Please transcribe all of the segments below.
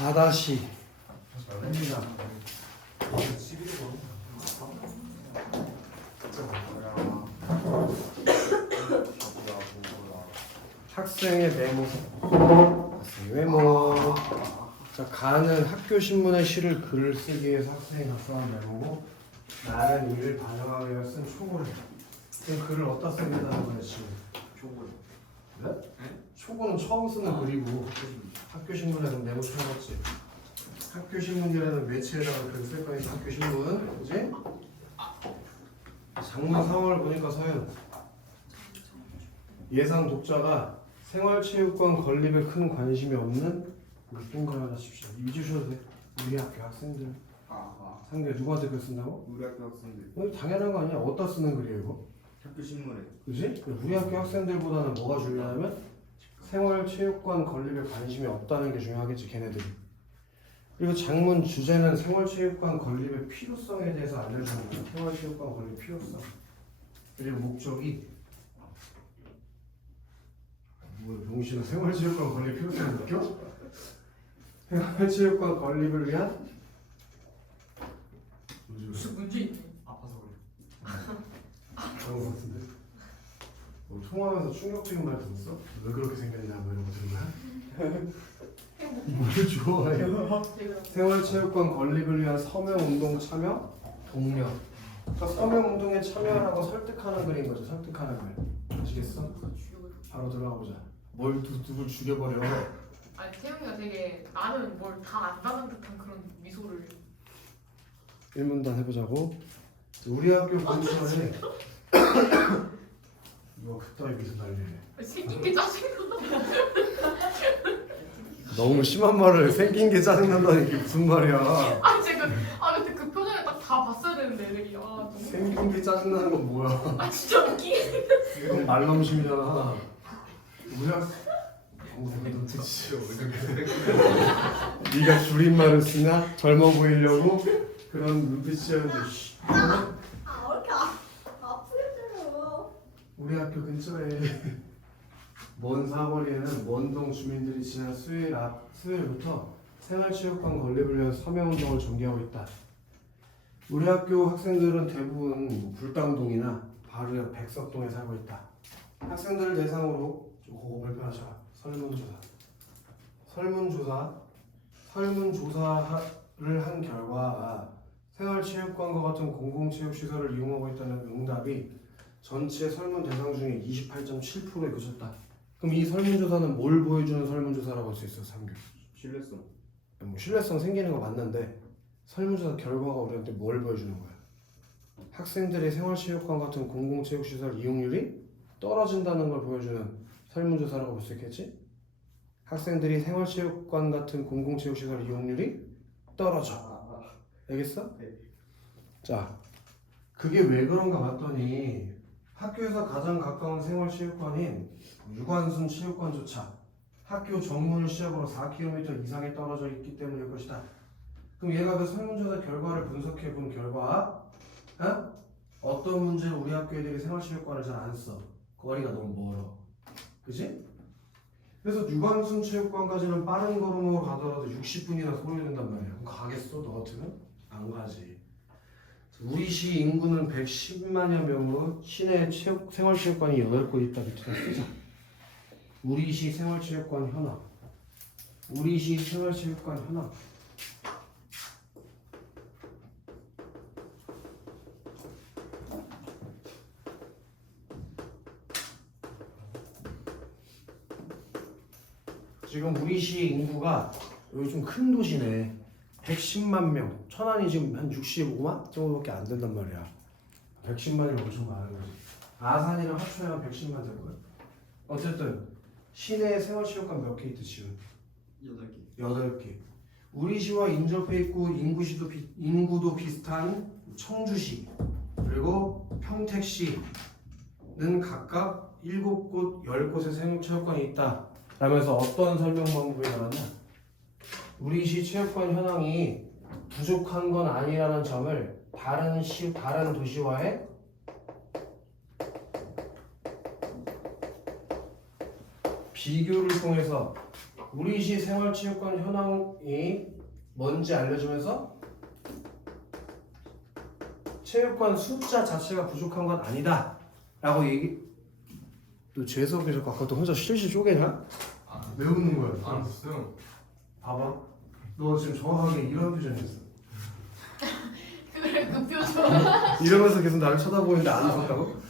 4다시 됩니다. 학생의 메모. 자, 가는 학교 신문에 실을 글을 쓰기 위해서 학생이 작성한 메모고, 나는 이를 반영하기 위해 쓴 초고를. 그럼 글을 어디다 써야 된다는 거야 지금? 초고요. 네? 초고는 처음 쓰는 글이고, 학교 신문에는 메모 쳐놨지. 학교 신문이라는 매체에다가 글 쓸 거니까 학교 신문, 그지? 장문 상황을 보니까 서현, 예상 독자가 생활체육관 건립에 큰 관심이 없는 동그라미 하나 칩시다. 잊으셔도 돼. 우리 학교 학생들. 상대 누구한테 글 쓴다고? 우리 학교 학생들 당연한 거 아니야. 어디다 쓰는 글이에요 이거? 학교 신문에. 그지? 우리 학교 학생들보다는 뭐가 중요하냐면 생활체육관 건립에 관심이 없다는 게 중요하겠지, 걔네들이. 그리고 장문 주제는 생활체육관 건립의 필요성에 대해서 알려주는 거야. 생활체육관 건립 필요성. 그리고 목적이 병신은 생활체육관 건립 필요성을 느껴? 생활체육관 건립을 위한 무슨 문제 있네. 아파서 그래. 그런 거 같은데? 통화하면서 충격적인 말 들었어? 왜 그렇게 생겼냐 뭐 이런 거 들은 거야? 뭘 좋아해? 생활체육관 건립을 위한 서명운동 참여 독려. 그러니까 서명운동에 참여하라고 설득하는 글인 거죠. 설득하는 글. 아시겠어? 바로 들어가 보자. 뭘 누굴 죽여버려. 아니 태영이가 되게 나는 뭘 다 안다는 듯한 그런 미소를. 1문단 해보자고. 우리 학교 근처에 이거 그따위 미소 날리네. 생긴 게 짜증나. 너무 심한 말을 생긴 게 짜증난다는 게 무슨 말이야. 아 지금 근데 그 표정에 딱 다 봤어야 되는데 애들이 너무. 생긴 게 짜증나는 건 뭐야? 진짜 웃기게. 이건 말넘심이잖아. 우리 학생 네가 줄임말을 쓰나? 젊어 보이려고 그런 눈빛이었는데 왜 이렇게 아프게 때려? 우리 학교 근처에 먼 사거리에는 먼동 주민들이 지난 수요일부터 생활체육관 건립을 위한 서명운동을 전개하고 있다. 우리 학교 학생들은 대부분 불당동이나 바로 옆 백석동에 살고 있다. 학생들을 대상으로 그거 발표하자. 설문조사를 한 결과 생활체육관과 같은 공공체육시설을 이용하고 있다는 응답이 전체 설문 대상 중에 28.7%에 그쳤다. 그럼 이 설문조사는 뭘 보여주는 설문조사라고 할 수 있어, 상규? 신뢰성. 뭐 신뢰성 생기는 거 맞는데 설문조사 결과가 우리한테 뭘 보여주는 거야? 학생들의 생활체육관 같은 공공체육시설 이용률이 떨어진다는 걸 보여주는 설문조사라고 볼 수 있겠지? 학생들이 생활체육관 같은 공공체육시설 이용률이 떨어져. 알겠어? 네. 자, 그게 왜 그런가 봤더니 학교에서 가장 가까운 생활체육관인 유관순 체육관조차 학교 정문을 시작으로 4km 이상에 떨어져 있기 때문일 것이다. 그럼 얘가 그 설문조사 결과를 분석해 본 결과 어떤 문제를 우리 학교 애들이 생활체육관을 잘 안 써. 거리가 너무 멀어. 그지? 그래서 유관순 체육관까지는 빠른 걸음으로 가더라도 60분이나 소요된단 말이야. 그럼 가겠어? 너 같으면? 안 가지. 우리 시 인구는 110만여 명으로 시내 생활체육관이 8곳 있다. 밑에다 쓰자. 우리 시 생활체육관 현황. 우리 시 생활체육관 현황. 지금 우리 시 인구가 여기 좀 큰 도시네. 110만 명. 천안이 지금 한 65만 정도밖에 안 된단 말이야. 110만이 엄청 많은 거지. 아산이랑 합쳐야 110만 될 거야. 어쨌든 시내 생활체육관 몇 개 있지 지금? 8개. 8개. 우리 시와 인접해 있고 인구도 비슷한 청주시 그리고 평택시는 각각 7곳, 10곳의 생활체육관이 있다. 라면서 어떤 설명 방법이 나왔냐? 우리 시 체육관 현황이 부족한 건 아니라는 점을 다른 도시와의 비교를 통해서 우리 시 생활체육관 현황이 뭔지 알려주면서 체육관 숫자 자체가 부족한 건 아니다 라고 얘기. 너 재수없게 자꾸 아까부터 혼자 실실 쪼개냐? 왜 웃는 거야? 안 됐어요. 봐봐, 너 지금 정확하게 이런 표정이었어. 그래 그 표정. 이러면서 계속 나를 쳐다보는데 안 웃었다고?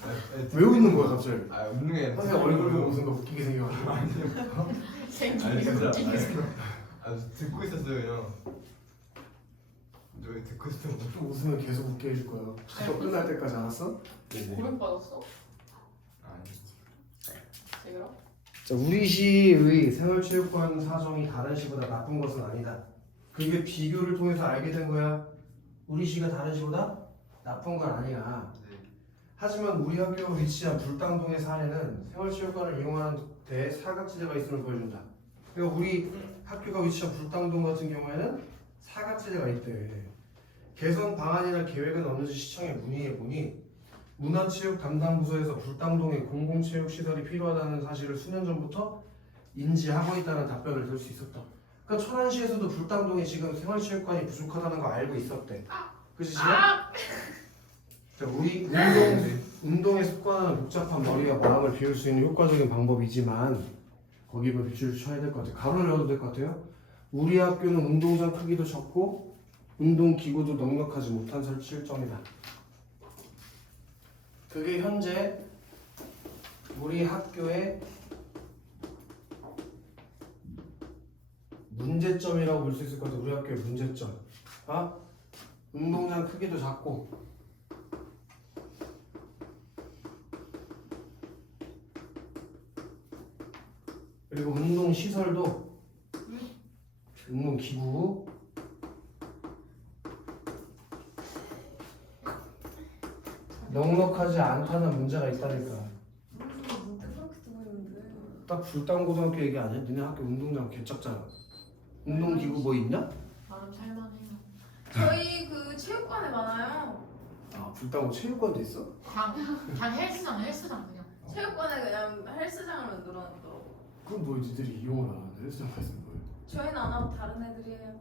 왜 웃는 거야 갑자기? 아 웃는 게 선생님 얼굴 보고 웃은 거 웃기게 생겨가지고. 아니 생기게 진짜 웃기게. 아니 듣고 있었어요 형. 저 듣고 있었던 거. 또 웃으면 계속 웃게 해줄 거야. 수업 끝날 때까지 알았어? 고백 받았어? 아니 제가? 자, 우리 시의 생활체육관 사정이 다른 시보다 나쁜 것은 아니다. 그게 비교를 통해서 알게 된 거야. 우리 시가 다른 시보다 나쁜 건 아니야. 하지만 우리 학교가 위치한 불당동의 사례는 생활체육관을 이용하는 데 사각지대가 있음을 보여준다. 그러니까 우리 학교가 위치한 불당동 같은 경우에는 사각지대가 있대. 개선 방안이나 계획은 없는지 시청에 문의해보니 문화체육 담당 부서에서 불당동에 공공체육시설이 필요하다는 사실을 수년 전부터 인지하고 있다는 답변을 들 수 있었다. 그러니까 천안시에서도 불당동에 지금 생활체육관이 부족하다는 거 알고 있었대. 그치 지금? 자, 우리 운동의 습관은 복잡한 머리와 마음을 비울 수 있는 효과적인 방법이지만 거기에 밑줄을 쳐야 될 것 같아요. 가로를 열어도 될 것 같아요. 우리 학교는 운동장 크기도 적고 운동기구도 넉넉하지 못한 설치일정이다. 그게 현재 우리 학교의 문제점이라고 볼 수 있을 것 같아요. 우리 학교의 문제점. 운동장 크기도 작고 그리고 운동 시설도 운동 기구 넉넉하지 않다는 문제가 있다니까. 그렇게 듣고 있는데. 딱 불당고등학교 얘기 아니야? 니네 학교 운동장 개작잖아. 운동 기구 뭐 있냐? 나름 살만해요. 저희 그 체육관에 많아요. 아 불당고 체육관도 있어? 그냥 헬스장 그냥. 체육관에 그냥 헬스장을 만들어놨더라고. 그럼 뭐 니들이 이용을 안 하는데 헬스장 가서 뭐해? 저희는 안 하고 다른 애들이에요.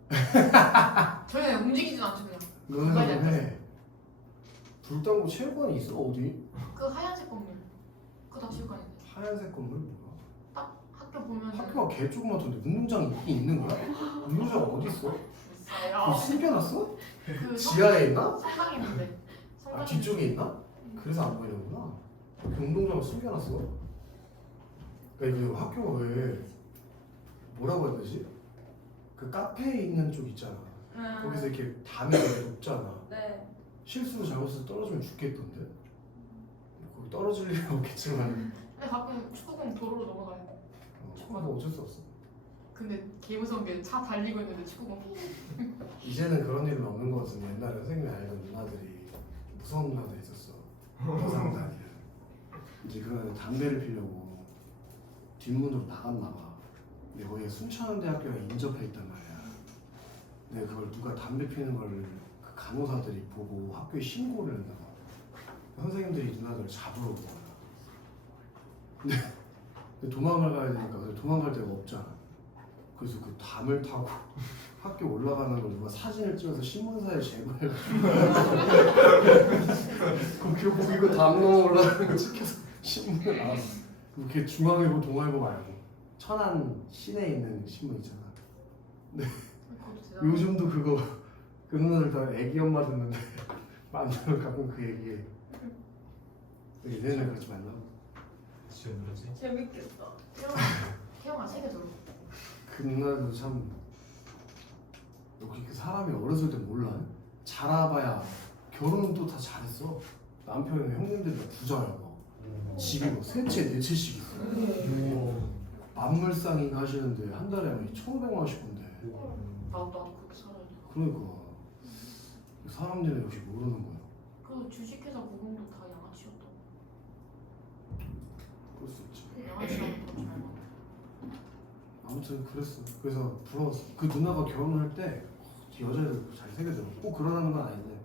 저희 움직이진 않죠 그냥. 너는 그거 좀 해. 불당고 체육관이 있어? 어디? 그 하얀색 건물. 그다 체육관인데. 하얀색 건물 뭐야? 딱 학교 보면 학교가 개 조그맣던데 운동장이 있긴 있는 거야? 운동장 어디 있어? 있어요. 숨겨놨어? 그 지하에 있나? 성당이 있는데. 아 뒤쪽에 있나? 그래서 안 보이는구나. 그 운동장을 숨겨놨어. 그러니까 이게 학교가 왜 뭐라고 해야 되지? 그 카페에 있는 쪽 있잖아. 거기서 이렇게 담이 되게 높잖아. 네. 실수로 잘못해서 떨어지면 죽겠던데. 거기 떨어질 일은 없겠지만 근데 가끔 축구공 도로로 넘어가요. 뭐 어쩔 수 없어. 근데 개 무서운 게 차 달리고 있는데 축구공 이제는 그런 일은 없는 것 같은데 옛날에 선생님이 알던 누나들이 무서운 누나들 있었어. 여상도 아니야. 이제 그 안에 담배를 피려고 뒷문으로 나갔나 봐. 근데 거기에 순천대학교가 인접해 있단 말이야. 근데 그걸 누가 담배 피는 걸 그 간호사들이 보고 학교에 신고를 했나 봐. 선생님들이 누나들을 잡으러 온 거야. 근데 도망을 가야 되니까 근데 도망갈 데가 없잖아. 그래서 그 담을 타고 학교 올라가는 걸 누가 사진을 찍어서 신문사에 제보해가지고 그 이거 담 넘어 올라가는 거 찍혀서 신문에 나왔어. 그게 중앙일보 동아일보 말고 천안 시내에 있는 신문 있잖아. 그것도 대단. 요즘도 그거 그 누나들 다 애기 엄마 듣는데 만나면 가끔 그 얘기해. 얘네는 그러지 말라고. 지금 그러지? 재밌겠다. 태영아 세계 돌고. 그 누나도 참 역시 그 사람이 어렸을 때 몰라. 자라봐야 결혼은 또 다 잘했어. 남편은 형님들이 다 부자라고. 집이 뭐 세 채, 네 채씩 있어. 만물상인가 하시는데 한 달에 막 1,500만 원씩 번대. 나도 그렇게 살아야 돼. 그러니까 사람들은 역시 모르는 거야. 그 주식회사 무공도 다 양아치였다고. 그럴 수 있지. 양아치라면 더잘 먹어. 아무튼 그랬어. 그래서 부러웠어. 그 누나가 결혼할 때 여자애들 잘생겨져. 꼭 그러라는 건 아닌데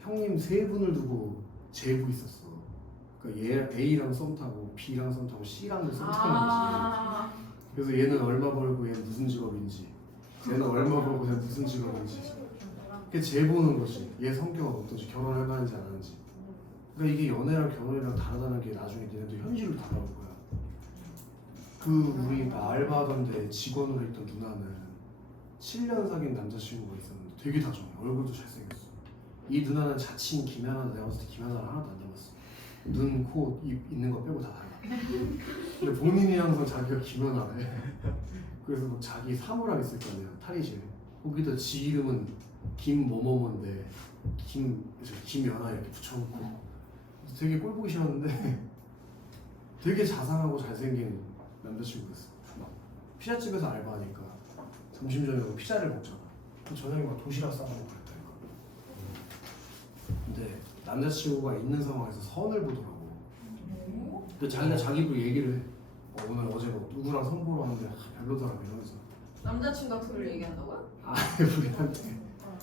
형님 세 분을 두고 제부 있었어. 그러니까 얘 A랑 썸 타고 B랑 썸 타고 C랑도 썸 타는 거지. 그래서 얘는 얼마 벌고 얘는 무슨 직업인지, 얘는 얼마 벌고 얘는 무슨 직업인지. 그게 제일 보는 거지. 얘 성격은 어떤지, 결혼할 만한지 안 하는지. 그러니까 이게 연애랑 결혼이랑 다르다는 게 나중에 니네도 현실로 다가올 거야. 우리 나 알바하던데 직원으로 있던 누나는 7년 사귄 남자친구가 있었는데 되게 다정해. 얼굴도 잘생겼어. 이 누나는 자칭 김연아인데 내가 봤을 때 김연아를 하나도 안 닮았어. 눈, 코, 입 있는 거 빼고 다 달라. 근데 본인이 항상 자기가 김연아래. 그래서 막 자기 사물함 있을 거 아니야. 탈의실. 거기다 지 이름은 김뭐뭐뭐인데 김연아 이렇게 붙여놓고 되게 꼴 보기 싫었는데 되게 자상하고 잘생긴 남자친구였어. 막 피자집에서 알바하니까 점심 저녁으로 피자를 먹잖아. 그 저녁에 막 도시락 싸가지고 그랬다니까. 근데 남자친구가 있는 상황에서 선을 보더라고. 근데 자기가 자기 그 얘기를 해. 오늘 어제 뭐 누구랑 선 보러 왔는데 별로더라 이러면서. 남자친구가 그걸 얘기한다고요? 우리한테.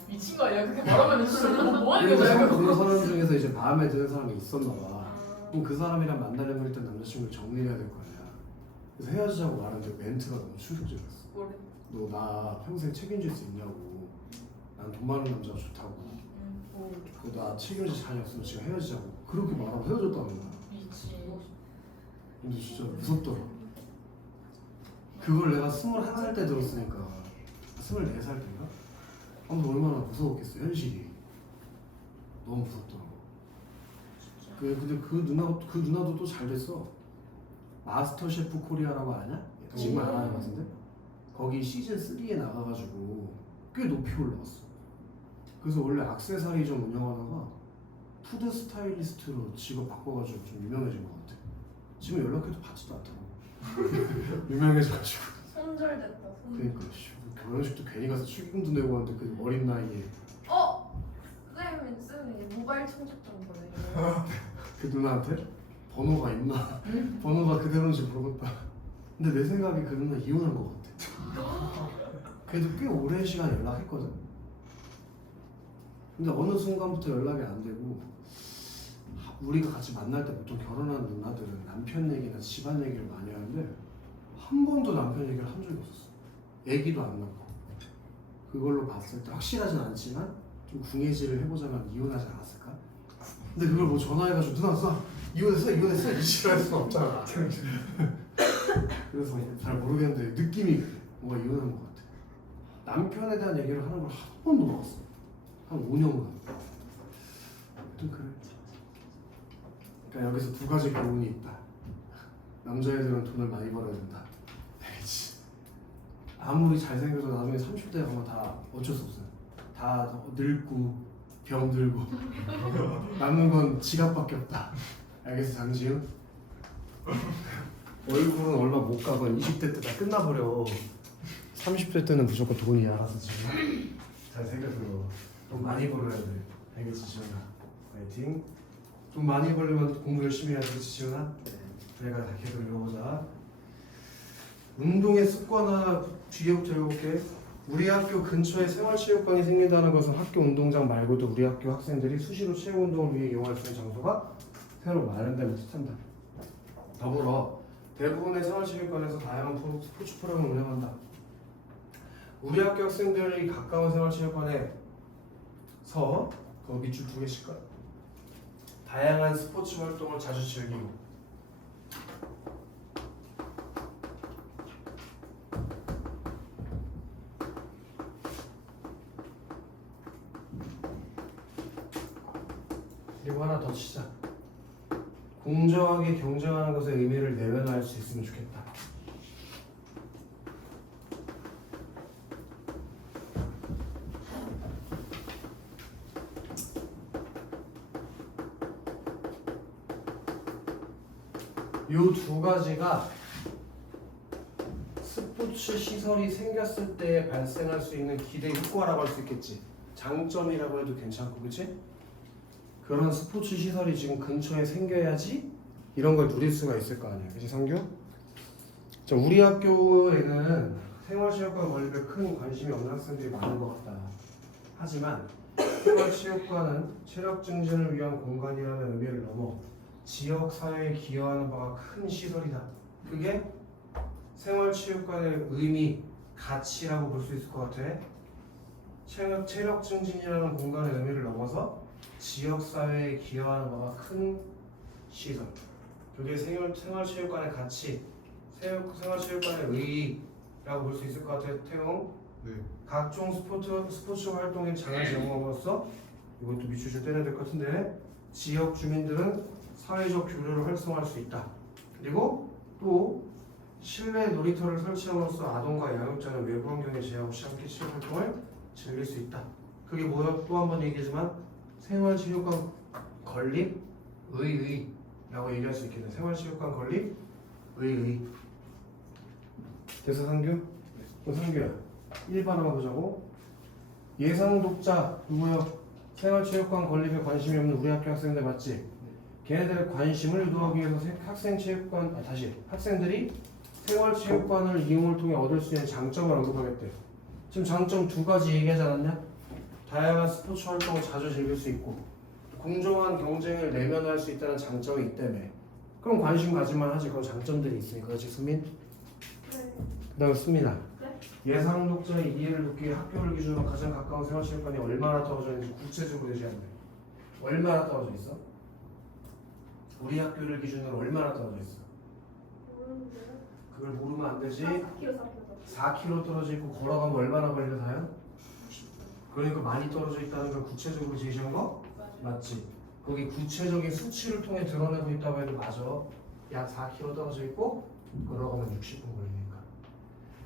미친 거 아니야? 그렇게 말하면 진짜 뭐 하는 그리고 거야? 그 사람 중에서 이제 마음에 드는 사람이 있었나 봐. 그럼 그 사람이랑 만나려면 일단 남자친구를 정리해야 될 거 아니야. 그래서 헤어지자고 말하는데 멘트가 너무 충격적이었어. 뭐래? 너 나 평생 책임질 수 있냐고. 난 돈 많은 남자가 좋다고. 나 책임질 자녀 없으면 지금 헤어지자고. 그렇게 말하고 헤어졌다는 거야. 미치. 근데 진짜 무섭더라. 그걸 내가 21살 때 들었으니까 24살 때인가? 아무튼 얼마나 무서웠겠어 현실이. 너무 무섭더라고. 근데 그 누나도 또 잘 됐어. 마스터 셰프 코리아라고 아냐? 지금 안 하는 것 같은데? 거기 시즌 3에 나가가지고 꽤 높이 올라갔어. 그래서 원래 액세서리점 운영하다가 푸드 스타일리스트로 직업 바꿔가지고 좀 유명해진 것 같아. 지금 연락해도 받지도 않더라고. 유명해져가지고. 손절됐다. 그러니까 결혼식도 괜히 가서 축의금도 내고 왔는데 그 어린 나이에 쌤 모바일 청첩장 보내요. 그 누나한테 번호가 있나? 번호가 그대로인지 모르겠다. 근데 내 생각에 그 누나 이혼한 것 같아. 그래도 꽤 오랜 시간 연락했거든. 근데 어느 순간부터 연락이 안 되고 우리가 같이 만날 때 보통 결혼한 누나들은 남편 얘기나 집안 얘기를 많이 하는데 한 번도 남편 얘기를 한 적이 없었어. 애기도 안 낳고. 그걸로 봤을 때 확실하진 않지만 좀 궁예질을 해보자면 이혼하지 않았을까? 근데 그걸 뭐 전화해가지고 누나 이혼했어 이 싫어할 수는 없잖아. 그래서 잘 모르겠는데 느낌이 그래. 뭔가 이혼한 것 같아. 남편에 대한 얘기를 하는 걸 한 번도 못 봤어. 한 5년간. 또 그래. 그러니까 여기서 두 가지 교훈이 있다. 남자애들은 돈을 많이 벌어야 된다. 에이치. 아무리 잘생겨서 나중에 30대 가면 다 어쩔 수 없어요. 다 늙고 병들고 남는 건 지갑밖에 없다. 알겠어 장지훈? 얼굴은 얼마 못 가건 20대 때 다 끝나버려. 30대 때는 무조건 돈이 알아서 지금 잘생겨서 돈 많이 벌어야 돼. 알겠지 지훈아? 파이팅. 돈 많이 벌려면 공부 열심히 해야지 그치 지훈아? 내가 계속 읽어보자. 운동의 습관화 뒤에부터 읽어볼게. 우리 학교 근처에 생활체육관이 생긴다는 것은 학교 운동장 말고도 우리 학교 학생들이 수시로 체육 운동을 위해 이용할 수 있는 장소가 새로 마련됨을 뜻한다. 더불어 대부분의 생활체육관에서 다양한 스포츠 프로그램을 운영한다. 우리 학교 학생들이 가까운 생활체육관에서 그 밑줄 2개씩 다양한 스포츠 활동을 자주 즐기고 그리고 하나 더 치자. 공정하게 경쟁하는 것의 의미를 내면화할 수 있으면 좋겠다. 요 두 가지가 스포츠 시설이 생겼을 때 발생할 수 있는 기대 효과라고 할 수 있겠지. 장점이라고 해도 괜찮고, 그치? 그런 스포츠 시설이 지금 근처에 생겨야지 이런 걸 누릴 수가 있을 거 아니야, 그치 성규? 자, 우리 학교에는 생활체육관 관리에 큰 관심이 없는 학생들이 많은 것 같다. 하지만 생활체육관은 체력 증진을 위한 공간이라는 의미를 넘어 지역 사회에 기여하는 바가 큰 시설이다. 그게 생활체육관의 의미, 가치라고 볼 수 있을 것 같아. 체력 증진이라는 공간의 의미를 넘어서 지역사회에 기여하는 바가 큰 시설. 그게 생활체육관의 가치, 생활체육관의 의의라고 볼 수 있을 것 같아. 태용. 네. 각종 스포츠 활동에 장을 제공함으로써 이것도 밑줄 좀 떼야 될 것 같은데 지역 주민들은 사회적 교류를 활성화할 수 있다. 그리고 또 실내 놀이터를 설치함으로써 아동과 양육자는 외부 환경에 제약 없이 함께 체육 활동을 즐길 수 있다. 그게 뭐야? 또 한 번 얘기하지만 생활체육관 건립 의의라고 얘기할 수 있겠네. 생활체육관 건립 의의. 됐어 상규? 상규야 1번 한번 보자고. 예상 독자 누구요? 생활체육관 건립에 관심이 없는 우리 학교 학생들 맞지? 걔네들의 관심을 유도하기 위해서 학생들이 생활체육관을 이용을 통해 얻을 수 있는 장점을 언급하겠대. 지금 장점 두 가지 얘기하지 않았냐? 다양한 스포츠 활동을 자주 즐길 수 있고 공정한 경쟁을 내면할 수 있다는 장점이 있다며. 그럼 관심 가질만 하지. 그런 장점들이 있으니까. 그렇지 수민? 네. 그 다음에 수민아. 네? 예상 독자의 이해를 돕기 위해 학교를 기준으로 가장 가까운 생활체육관이 얼마나 떨어져 있는지 구체적으로 제시하면 돼. 얼마나 떨어져 있어? 우리 학교를 기준으로 얼마나 떨어져 있어? 모르는데요. 그걸 모르면 안 되지. 4kg 4km 떨어져 있고 걸어가면 얼마나 걸려 다요? 그러니까 많이 떨어져 있다는 걸 구체적으로 제시한 거? 맞지? 거기 구체적인 수치를 통해 드러내고 있다고 해도 맞아. 약 4km 떨어져 있고 걸어가면 60분 걸리니까.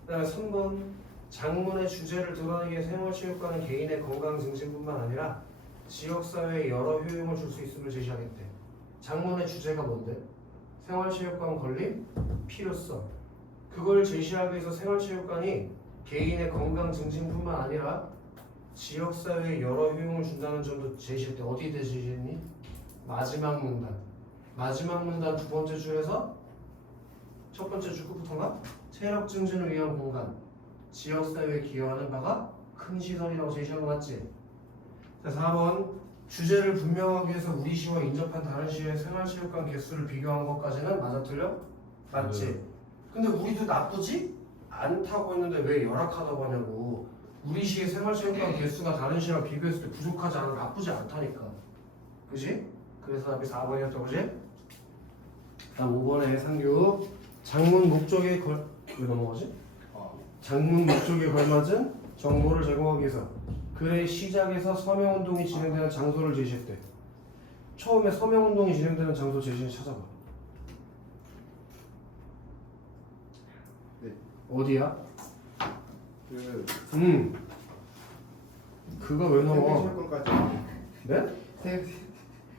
그 다음에 3번 장문의 주제를 드러내기 위해 생활체육관은 개인의 건강 증진뿐만 아니라 지역사회에 여러 효용을 줄 수 있음을 제시하겠대. 장문의 주제가 뭔데? 생활체육관 건립 필요성. 그걸 제시하기 위해서 생활체육관이 개인의 건강 증진뿐만 아니라 지역사회에 여러 효용을 준다는 점도 제시했대. 어디에 제시했니? 마지막 문단. 마지막 문단 두 번째 줄에서 첫 번째 줄 끝부터가 체력 증진을 위한 공간, 지역사회에 기여하는 바가 큰 시설이라고 제시한 거 맞지? 자, 4번 주제를 분명하기 위해서 우리 시와 인접한 다른 시의 생활체육관 개수를 비교한 것까지는 맞아 틀려? 맞지? 근데 우리도 나쁘지 않다고 했는데 왜 열악하다고 하냐고. 우리 시의 생활체육관 개수가 다른 시랑 비교했을 때 부족하지 않아. 나쁘지 않다니까. 그지? 그래서 답이 4번이었다고 그지? 다음 5번에 상규 장문 목적에 왜 넘어가지? 장문 목적에 걸맞은 정보를 제공하기 위해서 글의 시작에서 서명운동이 진행되는 장소를 제시했대. 처음에 서명운동이 진행되는 장소 제시를 찾아봐. 네. 어디야? 그 그거 왜 넘어? 생활체육관까지. 네?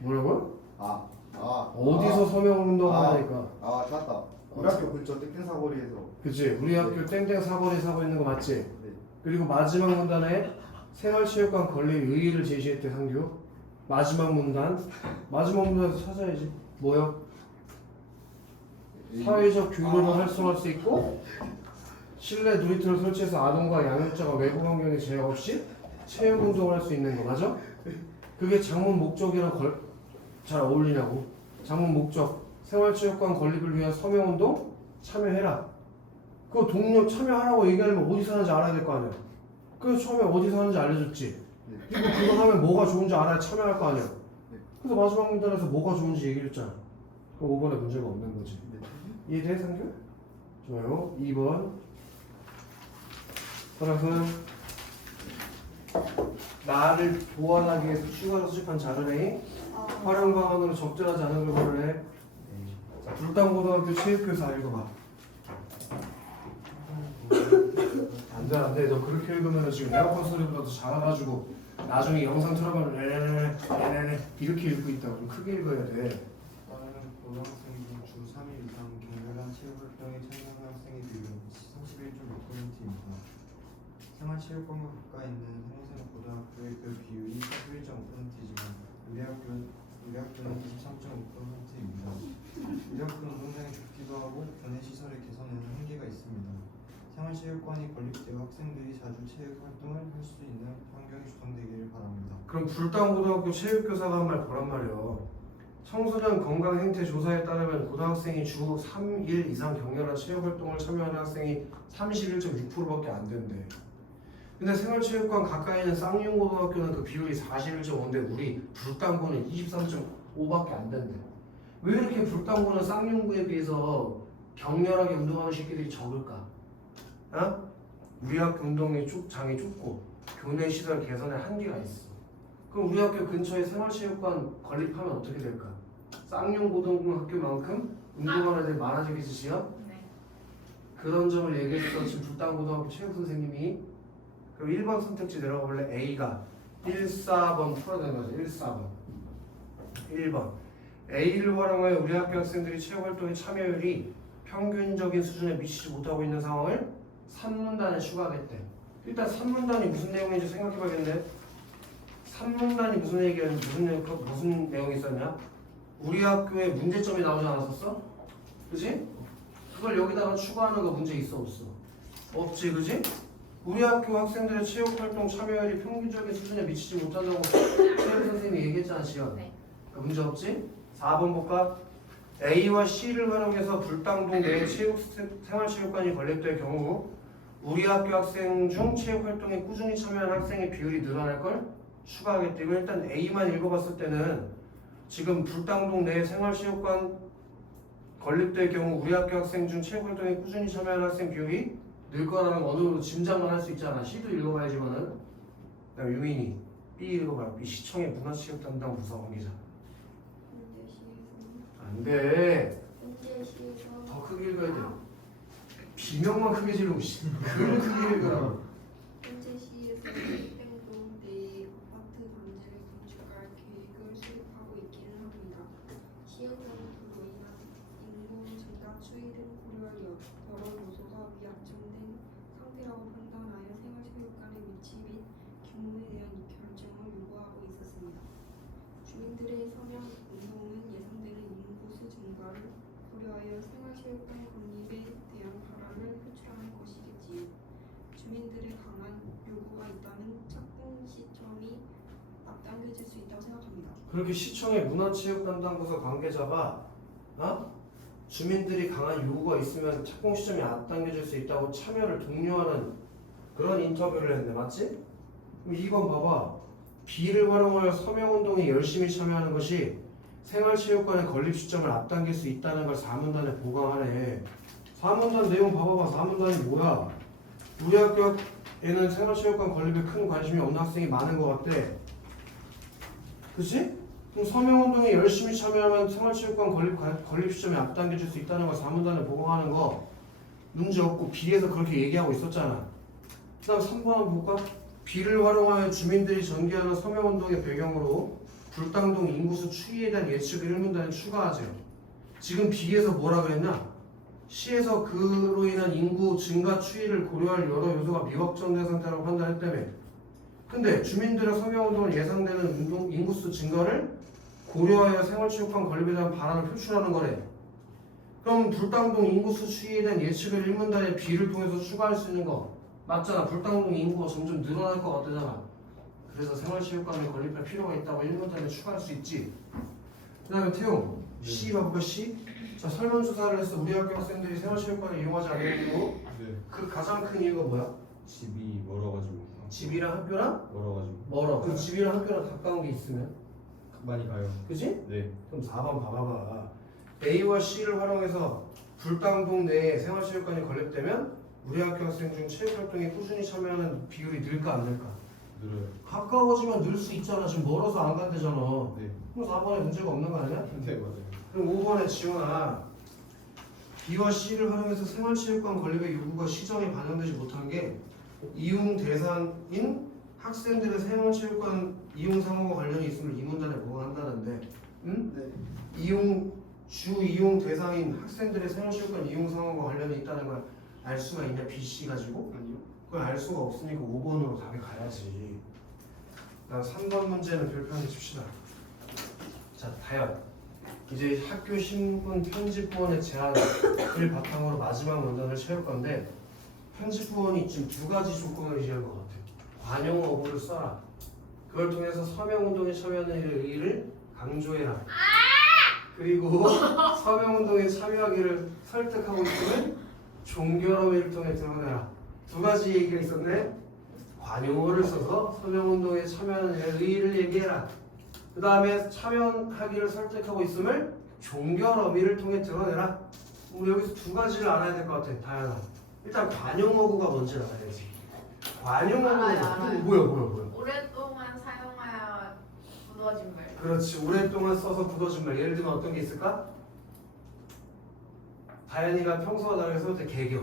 뭐라고요? 아 어디서 서명운동 하니까? 찾았다. 우리 학교 근처 땡땡 사거리에서. 그치? 우리 학교 땡땡 사거리 사고 있는 거 맞지? 네. 그리고 마지막 문단에 생활체육관 건립 의의를 제시했대 상규. 마지막 문단. 마지막 문단에서 찾아야지. 뭐요? 사회적 교류를 활성화할 수 있고 실내 놀이터를 설치해서 아동과 양육자가 외부 환경에 제약 없이 체육 운동을 할 수 있는 거 맞아? 그게 장문 목적이랑 잘 어울리냐고. 장문 목적 생활체육관 건립을 위한 서명운동 참여해라. 그거 동료 참여하라고 얘기하려면 어디서 하는지 알아야 될 거 아니야. 그래서 처음에 어디서 하는지 알려줬지. 그리고 그거 하면 뭐가 좋은지 알아야 참여할 거 아니야. 그래서 마지막 문단에서 뭐가 좋은지 얘기했잖아. 그럼 5번에 문제가 없는 거지. 이해돼 상규? 좋아요. 2번 허락은 나를 보완하기 위해서 추가로 수집한 자료에 활용 방안으로 적절하지 않은 결과를 해. 자, 불당고등학교 체육교사 읽어봐. 안돼 너 그렇게 읽으면 지금 에어컨 소리보다 더 작아가지고 나중에 영상 틀어보면 레레레 이렇게 읽고 있다고. 좀 크게 읽어야 돼. 다른 고등학생 중 주 3일 이상 격렬한 체육활동에 참여하는 학생의 비율은 31.6%입니다. 생활체육관과 가까이 있는 성산 고등학교의 그 비율이 11.5%이지만 우리 학교는 23.5%입니다. 우리 학교는 운동장이 좁기도 하고 교내 시설의 개선에는 한계가 있습니다. 생활체육관이 건립되어 학생들이 자주 체육활동을 할 수 있는 환경이 조성되기를 바랍니다. 그럼 불당고등학교 체육교사가 한 말 보란 말이야. 청소년 건강 행태 조사에 따르면 고등학생이 주 3일 이상 격렬한 체육 활동을 참여하는 학생이 31.6%밖에 안 된대. 근데 생활체육관 가까이 있는 쌍용고등학교는 그 비율이 41.5인데 우리 불당고는 23.5밖에 안 된대. 왜 이렇게 불당고는 쌍용고에 비해서 격렬하게 운동하는 새끼들이 적을까? 어? 우리 학교 운동이 장이 좁고 교내 시설 개선에 한계가 있어. 그럼 우리 학교 근처에 생활체육관 건립하면 어떻게 될까? 쌍용고등학교만큼 운동하는 애들 많아지겠지 지금? 네. 그런 점을 얘기해서 지금 불당고등학교 체육 선생님이 그럼 1번 선택지 내려가 볼래? A가 1, 4번 풀어야 되는 거죠. 1, 4번 1번 A를 활용하여 우리 학교 학생들이 체육활동에 참여율이 평균적인 수준에 미치지 못하고 있는 상황을 3문단에 추가하겠대. 일단 3문단이 무슨 내용인지 생각해봐야겠네. 3문단이 무슨 내용이 있었냐? 우리 학교에 문제점이 나오지 않았었어? 그지? 그걸 여기다가 추가하는 거 문제 있어 없어? 없지 그지? 우리 학교 학생들의 체육활동 참여율이 평균적인 수준에 미치지 못한다고 체육 선생님이 얘기했잖아 지금. 네. 문제 없지? 4번 볼까? A와 C를 활용해서 불당동 내에 생활체육관이 건립될 경우 우리 학교 학생 중 체육활동에 꾸준히 참여하는 학생의 비율이 늘어날 걸 추가하겠다. 이거 일단 A만 읽어봤을 때는 지금 불당동 내에 생활체육관 건립될 경우 우리 학교 학생 중 체육활동에 꾸준히 참여하는 학생 비율이 늘 거라는 거 어느 정도 짐작만 할 수 있잖아. C도 읽어봐야지만은. 그다음 유민이 B 읽어봐요. B 시청의 문화체육 담당 부서 관계자. 안 돼. 현재시에서 더 크게 읽어야 돼. 비명만 크게 지르고 글을 크게 읽어라. 현재시에서 땡동 내 아파트 단지를 건축할 계획을 수립하고 있기는 합니다. 시행령으로 인한 인구 증가 추이를 고려하여 여러 요소가 미합정된 상태라고 판단하여 생활체육관의 위치 및 규모에 대한 결정을 요구하고 있었습니다. 주민들의 서명 운동은 예상되는 인구수 증가를 고려하여 생활체육관 건립에 대한 바람을 표출하는 것이겠지요. 주민들의 강한 요구가 있다면 착공 시점이 앞당겨질 수 있다고 생각합니다. 그렇게 시청의 문화체육 담당 부서 관계자가 주민들이 강한 요구가 있으면 착공 시점이 앞당겨질 수 있다고 참여를 독려하는 그런 인터뷰를 했는데 맞지? 그럼 2번 봐봐. B를 활용하여 서명운동에 열심히 참여하는 것이 생활체육관의 건립 시점을 앞당길 수 있다는 걸 4문단에 보강하네. 4문단 내용 봐봐봐. 4문단이 뭐야? 우리 학교에는 생활체육관 건립에 큰 관심이 없는 학생이 많은 것 같대. 그치? 그럼 서명운동에 열심히 참여하면 생활체육관 건립 시점이 앞당겨질 수 있다는 걸 4문단에 보강하는 거 문제 없고 B에서 그렇게 얘기하고 있었잖아. 그 다음 3번 한번 볼까? B를 활용하여 주민들이 전개하는 서명운동의 배경으로 불당동 인구수 추이에 대한 예측을 1문단에 추가하죠. 지금 B에서 뭐라 그랬냐? C에서 그로 인한 인구 증가 추이를 고려할 여러 요소가 미확정된 상태라고 판단했다며. 근데 주민들의 서명운동을 예상되는 인구수 증가를 고려하여 생활체육관 건립에 대한 바람을 표출하는 거래. 그럼 불당동 인구수 추이에 대한 예측을 1문단에 B를 통해서 추가할 수 있는 거 맞잖아. 불당동 인구가 점점 늘어날 것 같다잖아. 그래서 생활체육관을 건립할 필요가 있다고 1문단에 추가할 수 있지. 그 다음에 태용 C 봐볼까? C? 자, 설문조사를 해서 우리 학교 학생들이 생활체육관을 이용하지 않고 네. 그 가장 큰 이유가 뭐야? 집이 멀어가지고. 집이랑 학교랑 멀어가지고. 멀어. 그 집이랑 학교랑 가까운 게 있으면 많이 가요. 그지? 네. 그럼 4번 봐봐봐. A와 C를 활용해서 불당동 내에 생활체육관이 건립되면 우리 학교 학생 중 체육활동에 꾸준히 참여하는 비율이 늘까 안 늘까? 늘어요. 가까워지면 늘 수 있잖아. 지금 멀어서 안 간대잖아. 네. 그럼 4번에 문제가 없는 거 아니야? 네 맞아요. 그럼 5번에 지원아 B와 C를 활용해서 생활체육관 건립의 요구가 시정에 반영되지 못한 게 이용 대상인 학생들의 생활체육관 이용 상호와 관련이 있음을 이 문단에 보강한다는데 응? 네. 이용 대상인 학생들의 생활체육관 이용 상호와 관련이 있다는 걸 알 수가 있냐? B, C 가지고? 아니요. 그걸 알 수가 없으니까 5번으로 답이 가야지. 그다음 3번 문제는 별표하게 칩시다. 자, 다현. 이제 학교 신분 편집부원의 제안을 바탕으로 마지막 문단을 채울 건데 편집부원이 지금 두 가지 조건을 의지할 것 같아. 관용 어구를 써라. 그걸 통해서 서명운동에 참여하는 의의를 강조해라. 그리고 서명운동에 참여하기를 설득하고 있음을 종결어미를 통해 드러내라. 두 가지 얘기가 있었네. 관용어를 써서 서명운동에 참여하는 의의를 얘기해라. 그 다음에 참여하기를 설득하고 있음을 종결어미를 통해 드러내라. 우리 여기서 두 가지를 알아야 될 것 같아. 다현아. 일단 관용어구가 뭔지를 알아야지. 관용어구가 알아요. 뭐야? 오랫동안 사용하여 굳어진 말. 그렇지. 오랫동안 써서 굳어진 말. 예를 들면 어떤 게 있을까? 다현이가 평소와 다르게 써올 때 개겨.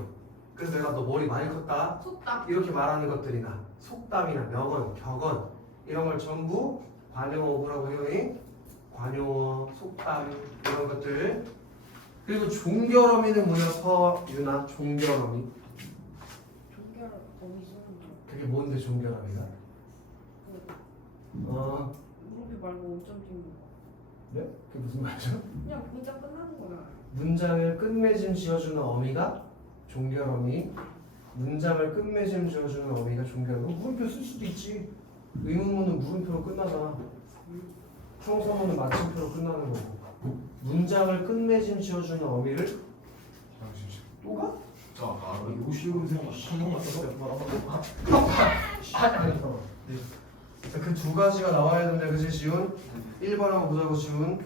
그래서 내가 너 머리 많이 컸다. 속담. 이렇게 말하는 것들이나 속담이나 명언, 격언 이런 걸 전부 관용어구라고 해요. 관용어, 속담 이런 것들. 그리고 종결어미는 뭐야? 서유나 종결어미. 종결 어미 쓰는 거. 그게 뭔데 종결어미가? 물음표 말고 5점 찍는 거. 네? 그게 무슨 말이죠? 그냥 문장 끝나는 거야. 문장을 끝맺음 지어주는 어미가 종결어미. 문장을 끝맺음 지어주는 어미가 종결어미. 물음표 쓸 수도 있지. 의문문은 물음표로 끝나잖아. 평서문은 마침표로 끝나는 거고. 문장을 끝맺음 지어주는 어미를 또 가? 이거 쉬운 생각 그두 가지가 나와야 된다. 그치 지훈? 1번하고 보자고 지훈.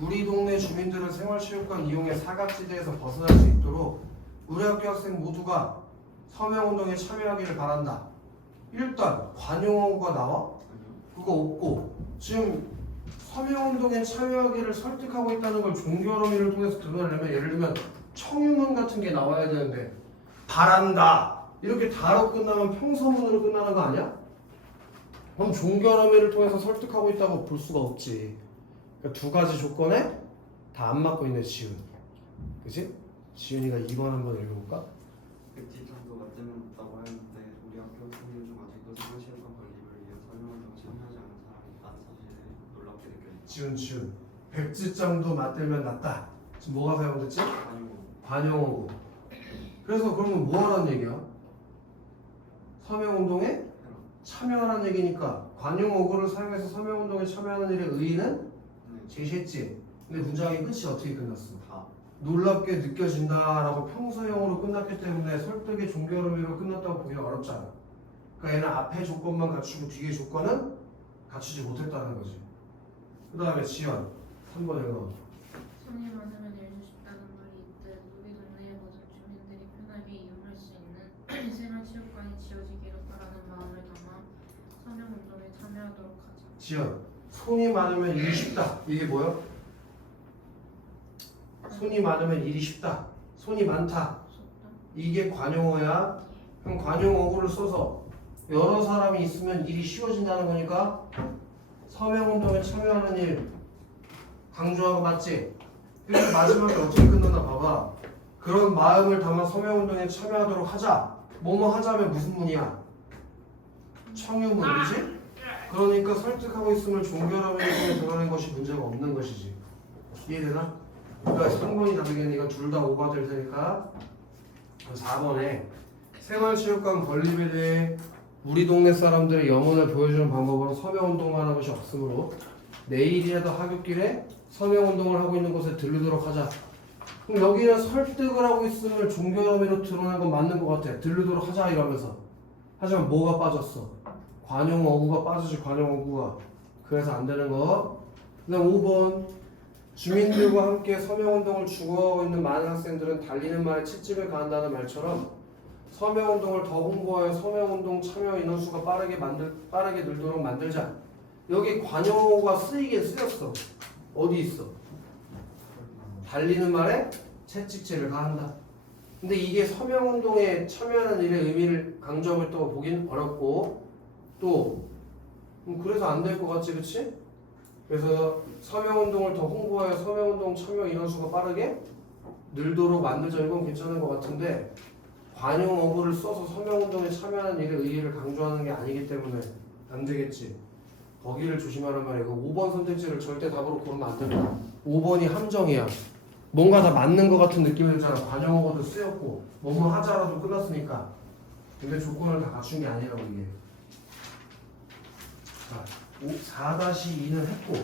우리 동네 주민들은 생활체육관 이용해 사각지대에서 벗어날 수 있도록 우리 학교 학생 모두가 서명운동에 참여하기를 바란다. 일단 관용어구가 나와? 그거 없고 지금 서명운동에 참여하기를 설득하고 있다는 걸 종결어미를 통해서 드러내려면 예를 들면 청유문 같은 게 나와야 되는데 바란다 이렇게 다로 끝나면 평서문으로 끝나는 거 아니야? 그럼 종결어미를 통해서 설득하고 있다고 볼 수가 없지. 그러니까 두 가지 조건에 다 안 맞고 있네 지훈. 그치? 지훈이가 2번 한번 읽어볼까? 백지장도 맞으면 없다고 하였는데 우리 학교 학생들 중 아직도 생활체육관 건립을 위해 설명운동 참여하지 않은 사람이 있다는 사실에 놀랍게 느껴집니다. 지훈 백지장도 맞들면 낫다. 지금 뭐가 사용됐지? 아니고 관용어구. 그래서 그러면 뭐 하라는 얘기야? 서명운동에 참여하라는 얘기니까 관용어구를 사용해서 서명운동에 참여하는 일의 의의는 제시했지. 근데 문장의 끝이 어떻게 끝났어? 다 놀랍게 느껴진다라고 평소형으로 끝났기 때문에 설득의 종결의미로 끝났다고 보기 어렵잖아. 그러니까 얘는 앞에 조건만 갖추고 뒤에 조건은 갖추지 못했다는 거지. 그 다음에 지연 3번 읽어. 손이 많으면 일도 쉽다는 말이 있듯 우리 동네의 모든 주민들이 편하게 이용할 수 있는 생활체육관이 지어지기를 바라는 마음을 담아 서명운동에 참여하도록 하자. 지연 손이 많으면 일이 쉽다. 이게 뭐야? 손이 많으면 일이 쉽다. 손이 많다. 속담? 이게 관용어야. 그럼 관용어구를 써서 여러 사람이 있으면 일이 쉬워진다는 거니까 서명운동에 참여하는 일 강조하고 맞지? 그래서 마지막에 어떻게 끝나나 봐봐. 그런 마음을 담아 서명운동에 참여하도록 하자. 뭐뭐 하자면 무슨 문이야? 청유문이지? 그러니까 설득하고 있음을 종결어미를 통해 드러낸 것이 문제가 없는 것이지. 이해되나? 그러니까 3번이 다르게니까 둘 다 오가 될 테니까 4번에 생활체육관 건립에 대해 우리 동네 사람들의 염원을 보여주는 방법으로 서명운동을 하는 것이 없으므로 내일이라도 하굣길에 서명운동을 하고 있는 곳에 들르도록 하자. 그럼 여기는 설득을 하고 있음을 종결어미로 드러낸 건 맞는 것 같아. 들르도록 하자 이러면서. 하지만 뭐가 빠졌어? 관용어구가 빠지지. 관용어구가. 그래서 안 되는 거. 그 다음 5번 주민들과 함께 서명운동을 주거하고 있는 많은 학생들은 달리는 말에 채찍을 가한다는 말처럼 서명운동을 더 홍보하여 서명운동 참여 인원수가 빠르게 늘도록 만들자. 여기 관용어가 쓰이긴 쓰였어. 어디 있어? 달리는 말에 채찍질을 가한다. 근데 이게 서명운동에 참여하는 일의 의미를 강조하고 있다고 보긴 어렵고 또 그래서 안 될 것 같지, 그치? 그래서 서명운동을 더 홍보하여 서명운동 참여 인원수가 빠르게 늘도록 만들자. 이건 괜찮은 것 같은데 관용어구를 써서 서명운동에 참여하는 일의 의의를 강조하는 게 아니기 때문에 안 되겠지. 거기를 조심하란 말이야. 5번 선택지를 절대 답으로 고르면 안 된다. 5번이 함정이야. 뭔가 다 맞는 것 같은 느낌이 들잖아. 관용어구도 쓰였고 뭐뭐 하자라도 끝났으니까. 근데 조건을 다 갖춘 게 아니라고 이게. 자, 4-2는 했고